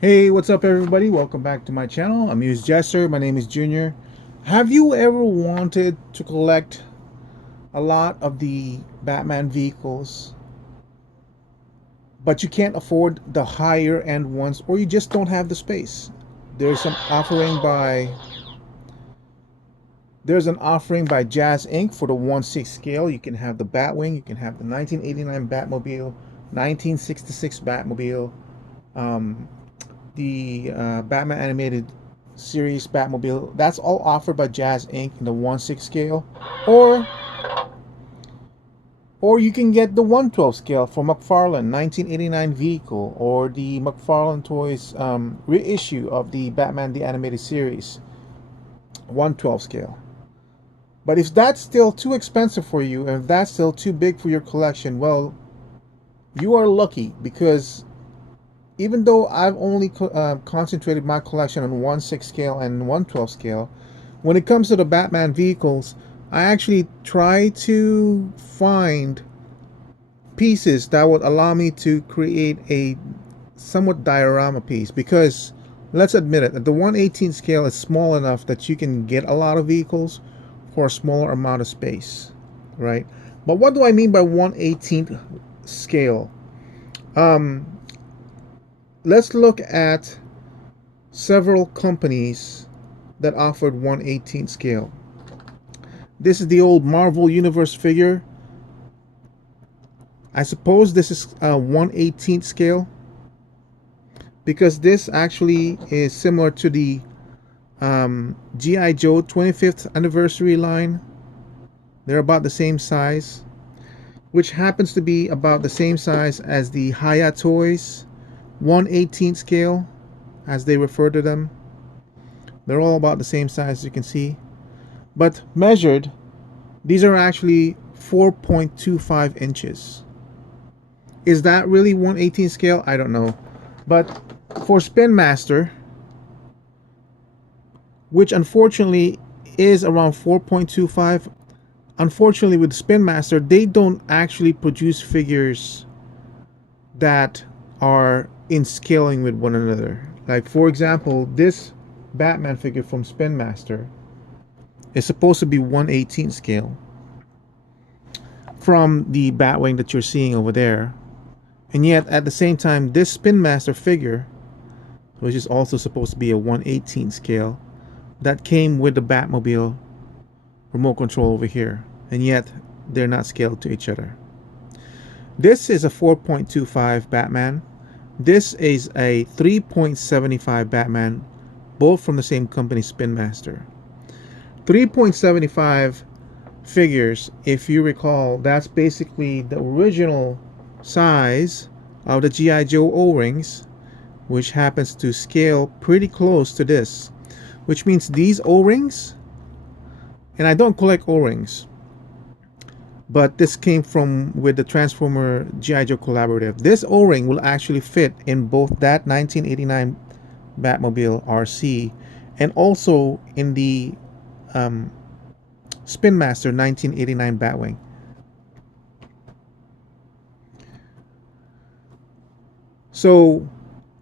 Hey, what's up, everybody? Welcome back to my channel. I'm Muse Jester. My name is Junior. Have you ever wanted to collect a lot of the Batman vehicles, but you can't afford the higher end ones, or you just don't have the space? There's some offering by there's an offering by Jazz Inc. for the 1/6 scale. You can have the Batwing, you can have the 1989 Batmobile, 1966 Batmobile, um, the Batman animated series Batmobile. That's all offered by Jazz Inc. in the 1/6 scale, or or you can get the 1/12 scale for McFarlane 1989 vehicle, or the McFarlane Toys reissue of the Batman the Animated Series 1/12 scale. But if that's still too expensive for you, and if that's still too big for your collection, well, you are lucky, because even though I've only concentrated my collection on 1/6 scale and 1/12 scale, when it comes to the Batman vehicles, I actually try to find pieces that would allow me to create a somewhat diorama piece. Because let's admit it, the 1/18 scale is small enough that you can get a lot of vehicles for a smaller amount of space, right? But what do I mean by 1/18 scale? Um, let's look at several companies that offered 1/18 scale. This is the old Marvel Universe figure. I suppose this is a 1/18 scale, because this actually is similar to the G.I. Joe 25th anniversary line. They're about the same size, which happens to be about the same size as the Haya Toys 1/18 scale, as they refer to them. They're all about the same size, as you can see. But measured, these are actually 4.25 inches. Is that really 1/18 scale? I don't know. But for Spin Master, which unfortunately is around 4.25, unfortunately with Spin Master, they don't actually produce figures that are in scaling with one another. Like, for example, this Batman figure from Spin Master is supposed to be 1/18 scale from the Batwing that you're seeing over there. And yet, at the same time, this Spin Master figure, which is also supposed to be a 1/18 scale, that came with the Batmobile remote control over here. And yet, they're not scaled to each other. This is a 4.25 Batman. This is a 3.75 Batman, both from the same company, Spin Master. 3.75 figures, if you recall, that's basically the original size of the G.I. Joe O-rings, which happens to scale pretty close to this, which means these O-rings, and I don't collect O-rings, but this came from with the Transformer G.I. Joe collaborative. This O-ring will actually fit in both that 1989 Batmobile RC and also in the Spin Master 1989 Batwing. So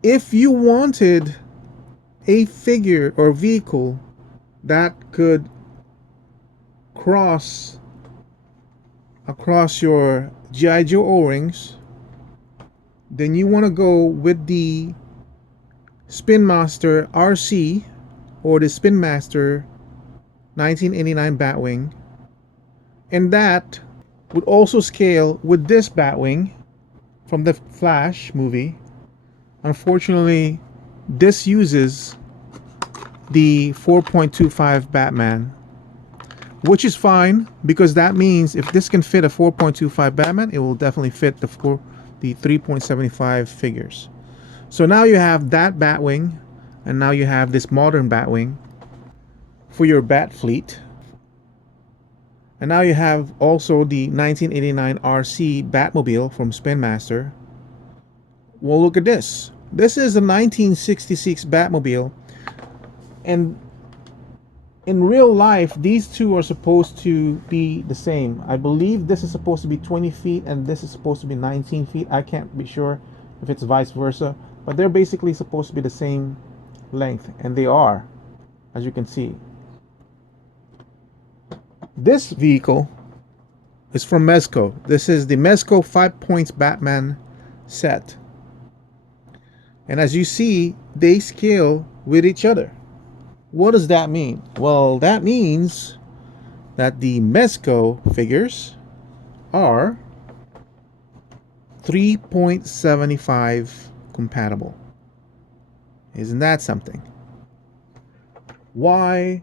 if you wanted a figure or vehicle that could cross across your G.I. Joe O-rings, then you want to go with the Spin Master RC or the Spin Master 1989 Batwing, and that would also scale with this Batwing from the Flash movie. Unfortunately, this uses the 4.25 Batman, which is fine, because that means if this can fit a 4.25 Batman, it will definitely fit the 3.75 figures. So now you have that Batwing, and now you have this modern Batwing for your Bat fleet. And now you have also the 1989 RC Batmobile from Spin Master. Well, look at this. This is a 1966 Batmobile, and in real life, these two are supposed to be the same. I believe this is supposed to be 20 feet and this is supposed to be 19 feet. I can't be sure if it's vice versa. but they're basically supposed to be the same length, and they are, as you can see. This vehicle is from Mezco. This is the Mezco 5 Points Batman set. And as you see, they scale with each other. What does that mean? Well, that means that the Mezco figures are 3.75 compatible. Isn't that something? Why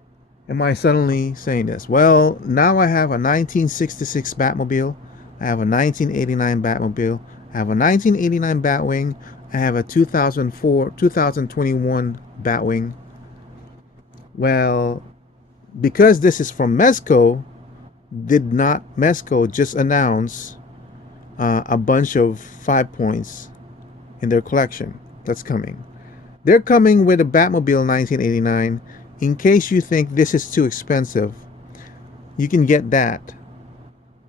am I suddenly saying this? Well, now I have a 1966 Batmobile, I have a 1989 Batmobile, I have a 1989 Batwing, I have a 2021 Batwing. Well, because this is from Mezco, did not Mezco just announce a bunch of 5 points in their collection that's coming? They're coming with a Batmobile 1989. In case you think this is too expensive, you can get that.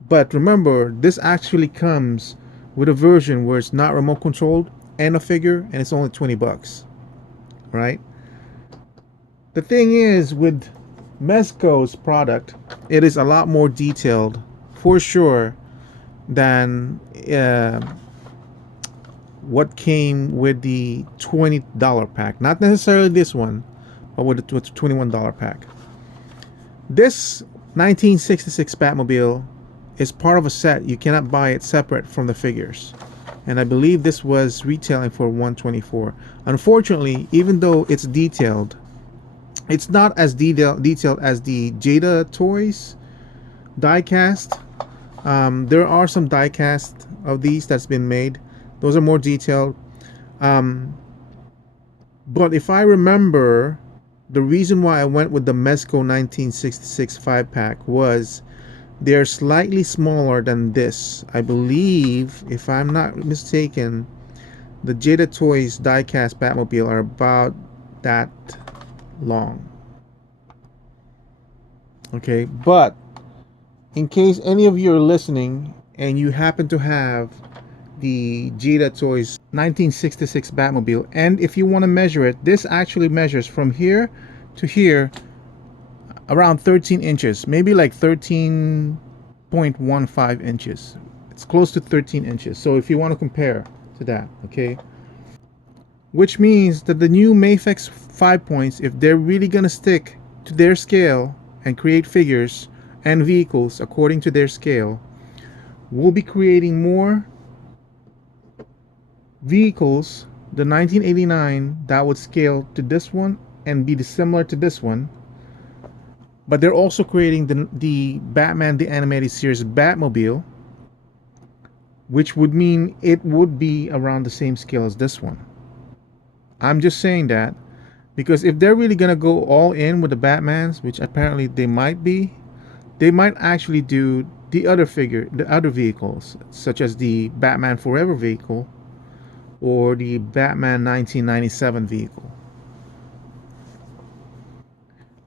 But remember, this actually comes with a version where it's not remote controlled and a figure, and it's only 20 bucks, right? The thing is, with Mezco's product, it is a lot more detailed, for sure, than what came with the $20 pack. Not necessarily this one, but with the $21 pack. This 1966 Batmobile is part of a set. You cannot buy it separate from the figures. And I believe this was retailing for $124. Unfortunately, even though it's detailed, it's not as detailed as the Jada Toys diecast. There are some diecast of these that's been made. Those are more detailed. But if I remember, the reason why I went with the Mezco 1966 5-pack was they're slightly smaller than this. I believe, if I'm not mistaken, the Jada Toys diecast Batmobile are about that long. Okay, but in case any of you are listening and you happen to have the Jada Toys 1966 Batmobile, and if you want to measure it, this actually measures from here to here around 13 inches, maybe like 13.15 inches. It's close to 13 inches. So if you want to compare to that, okay, which means that the new Mafex 5 points, if they're really gonna stick to their scale and create figures and vehicles according to their scale, we'll be creating more vehicles, the 1989 that would scale to this one and be similar to this one. But they're also creating the Batman the Animated Series Batmobile, which would mean it would be around the same scale as this one. I'm just saying that because if they're really gonna go all in with the Batmans, which apparently they might be, they might actually do the other vehicles, such as the Batman Forever vehicle or the Batman 1997 vehicle.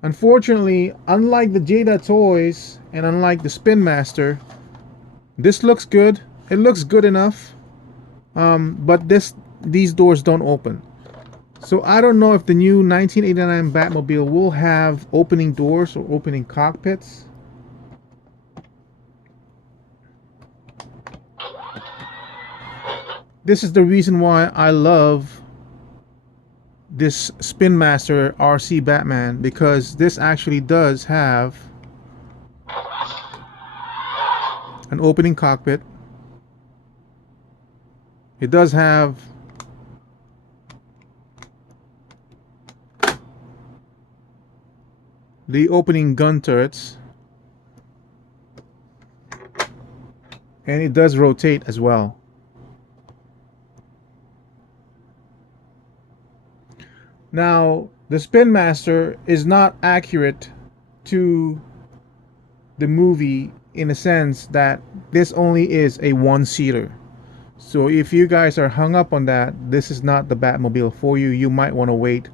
Unfortunately, unlike the Jada Toys and unlike the Spin Master, this looks good. It looks good enough, but these doors don't open. So I don't know if the new 1989 Batmobile will have opening doors or opening cockpits. This is the reason why I love this Spin Master RC Batman, because this actually does have an opening cockpit. It does have the opening gun turrets, and it does rotate as well. Now, the Spin Master is not accurate to the movie in a sense that this only is a one-seater. So if you guys are hung up on that, this is not the Batmobile for you. You might want to wait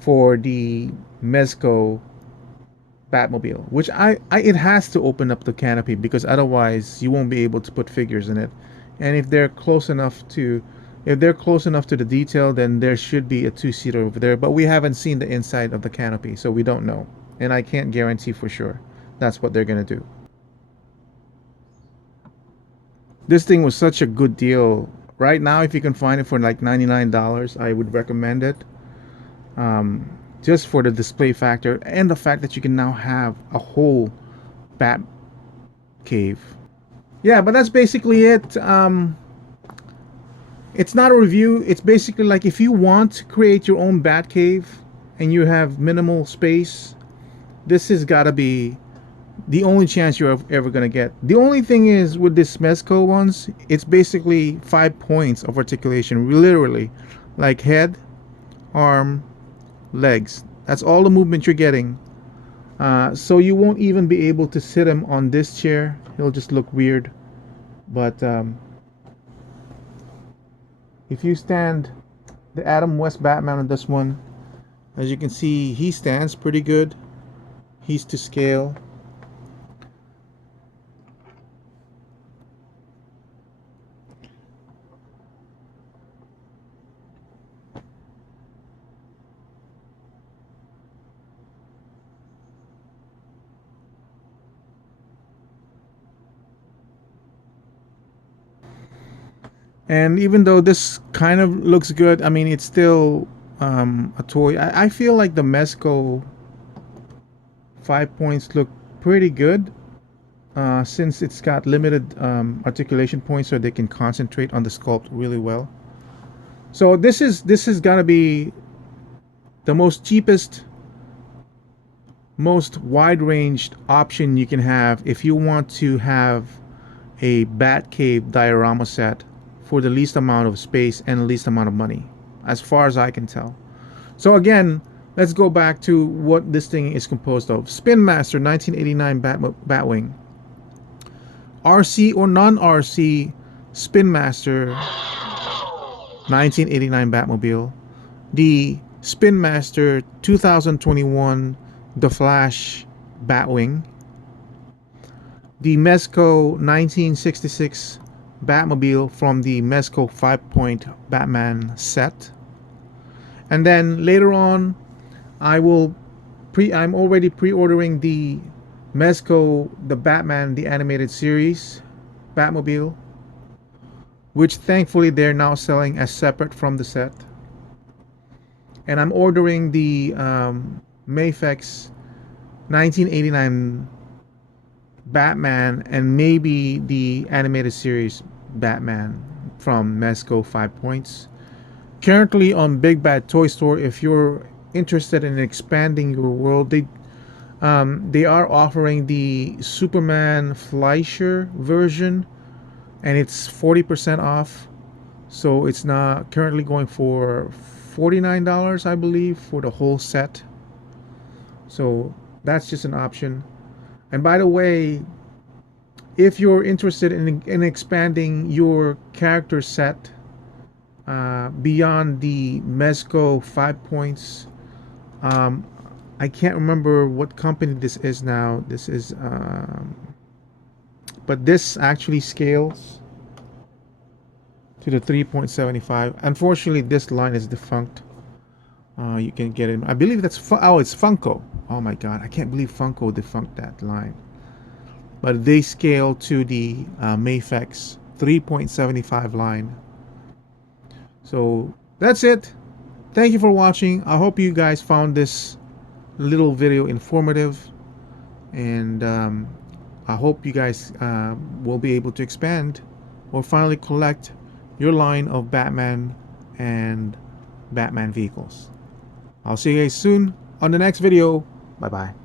for the Mezco Batmobile, which it has to open up the canopy, because otherwise you won't be able to put figures in it. And if they're close enough to If they're close enough to the detail, then there should be a two-seater over there, but we haven't seen the inside of the canopy, so we don't know. And I can't guarantee for sure that's what they're gonna do. This thing was such a good deal. Right now, if you can find it for like $99, I would recommend it. Um, just for the display factor and the fact that you can now have a whole bat cave. Yeah, but that's basically it. It's not a review. It's basically like if you want to create your own bat cave and you have minimal space, this has got to be the only chance you're ever going to get. The only thing is with this Mezco ones, it's basically 5 points of articulation, literally, like head, arm, legs. That's all the movement you're getting. So you won't even be able to sit him on this chair. He'll just look weird. But if you stand the Adam West Batman on this one, as you can see, he stands pretty good. He's to scale. And even though this kind of looks good, I mean, it's still a toy. I feel like the Mezco 5 points look pretty good since it's got limited articulation points, so they can concentrate on the sculpt really well. So this is gonna be the most cheapest, most wide-ranged option you can have if you want to have a Batcave diorama set for the least amount of space and least amount of money, as far as I can tell. So again, let's go back to what this thing is composed of. Spin Master 1989 Batwing. RC or non-RC Spin Master 1989 Batmobile. The Spin Master 2021 The Flash Batwing. The Mezco 1966 Batmobile from the Mezco 5-point Batman set. And then later on, I'm already pre-ordering the Mezco the Batman the Animated Series Batmobile, which thankfully they're now selling as separate from the set. And I'm ordering the Mafex 1989 Batman and maybe the Animated Series Batman from Mezco 5 points. Currently on Big Bad Toy Store, if you're interested in expanding your world, they are offering the Superman Fleischer version, and it's 40% off. So it's not currently going for $49, I believe, for the whole set. So that's just an option. And by the way, if you're interested in expanding your character set beyond the Mezco 5 points, I can't remember what company this is now. This is, but this actually scales to the 3.75. Unfortunately, this line is defunct. You can get it. I believe that's it's Funko. Oh my God, I can't believe Funko defunct that line. But they scale to the Mafex 3.75 line. So that's it. Thank you for watching. I hope you guys found this little video informative, and I hope you guys will be able to expand or finally collect your line of Batman and Batman vehicles. I'll see you guys soon on the next video. Bye bye.